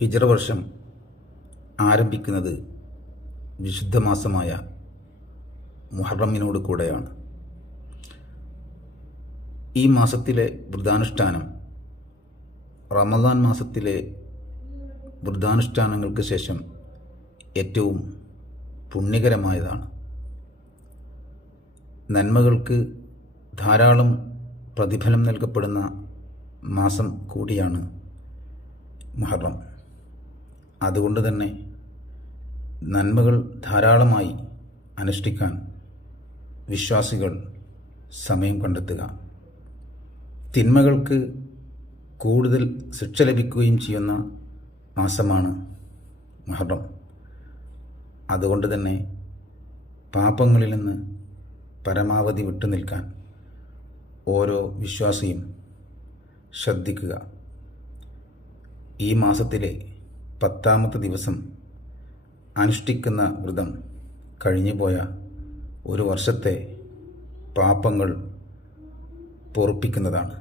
ഹിജ്റ വർഷം ആരംഭിക്കുന്നത് വിശുദ്ധ മാസമായ മുഹറമിനോട് കൂടെയാണ്. ഈ മാസത്തിലെ വ്രതാനുഷ്ഠാനം റമദാൻ മാസത്തിലെ വ്രതാനുഷ്ഠാനങ്ങൾക്ക് ശേഷം ഏറ്റവും പുണ്യകരമായതാണ്. നന്മകൾക്ക് ധാരാളം പ്രതിഫലം നൽകപ്പെടുന്ന മാസം കൂടിയാണ് മുഹറം. അതുകൊണ്ട് തന്നെ നന്മകൾ ധാരാളമായി അനുഷ്ഠിക്കാൻ വിശ്വാസികൾ സമയം കണ്ടെത്തുക. തിന്മകൾക്ക് കൂടുതൽ ശിക്ഷ ലഭിക്കുകയും ചെയ്യുന്ന മാസമാണ് മുഹറം. അതുകൊണ്ട് തന്നെ പാപങ്ങളിൽ നിന്ന് പരമാവധി വിട്ടുനിൽക്കാൻ ഓരോ വിശ്വാസിയും ശ്രദ്ധിക്കുക. ഈ മാസത്തിലെ 10ാമത്തെ ദിവസം അനുഷ്ഠിക്കുന്ന വ്രതം കഴിഞ്ഞുപോയ ഒരു വർഷത്തെ പാപങ്ങൾ പൊറുപ്പിക്കുന്നതാണ്.